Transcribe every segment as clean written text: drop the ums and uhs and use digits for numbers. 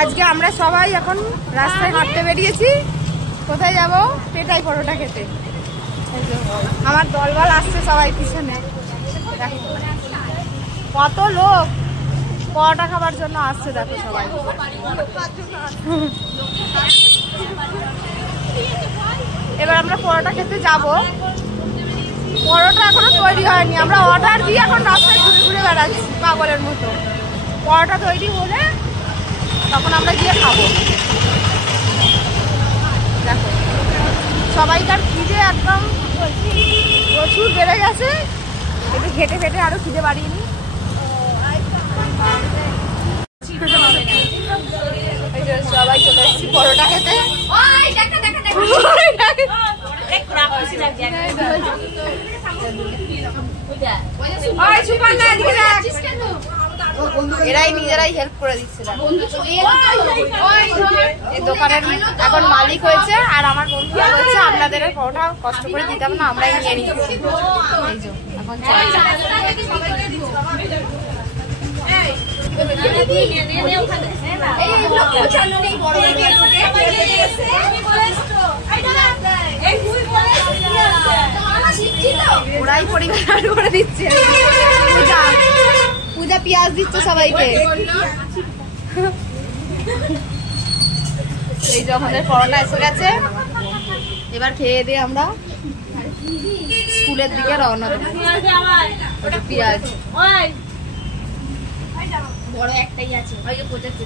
আজকে আমরা সবাই এখন রাস্তায় হাঁটতে বেরিয়েছি। কোথায় যাব? পেটাই পরোটা খেতে। আমার দলবল আসছে সবাই পিছনে। কত লোক পরোটা খাবার জন্য আসছে, দেখো সবাই। এবার আমরা পরোটা খেতে যাব। পরোটা এখনো তৈরি হয়নি, আমরা অর্ডার দিয়ে এখন রাস্তায় ঘুরে ঘুরে বেড়াচ্ছি পাগলের মতো। পরোটা তৈরি হলে তখন আমরা গিয়ে খাবো। দেখো সবাইকার খিদে একদম প্রচুর বেড়ে গেছে। একটু ঘেটে ঘেটে আরো খিদে বাড়িয়ে নি। সবাই চলে এসেছি পরোটা খেতে। এরাই নিজেরাই হেল্প করে দিচ্ছে। এই দোকানের এখন মালিক হয়েছে আর আমার বন্ধুরা বলছে আপনাদের পরোটা কষ্ট করে দিতাম না, আমরাই নিয়ে নিচ্ছি। এখন ওরাই পরিবার করে দিচ্ছে। পূজা পেঁয়াজ দিচ্ছে সবাইকে। এই যে আমাদের পরোটা এসে গেছে। এবার খেয়ে দিয়ে আমরা স্কুলের দিকে রওনা দেবো। পেঁয়াজ বড় একটাই আছে, ওই যে পচাচ্ছে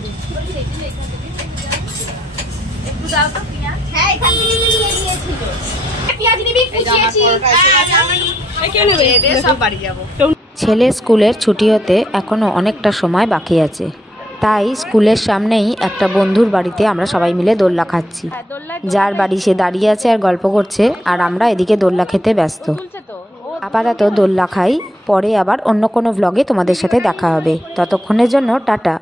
একটু দাও তো পেঁয়াজ। হ্যাঁ এখান থেকে নিয়ে নিয়েছিল। পেঁয়াজ নিবি, কুচিয়েছি। সব বাড়ি যাবো। ছেলে স্কুলের ছুটি হতে এখনো অনেকটা সময় বাকি আছে, তাই স্কুলের সামনেই একটা বন্ধুর বাড়িতে আমরা সবাই মিলে দোল্লা খাচ্ছি। যার বাড়ি সে দাঁড়িয়ে আছে আর গল্প করছে, আর আমরা এদিকে দোল্লা খেতে ব্যস্ত। আপাতত দোল্লা খাই, পরে আবার অন্য কোনো ভ্লগে তোমাদের সাথে দেখা হবে। ততক্ষণের জন্য টাটা।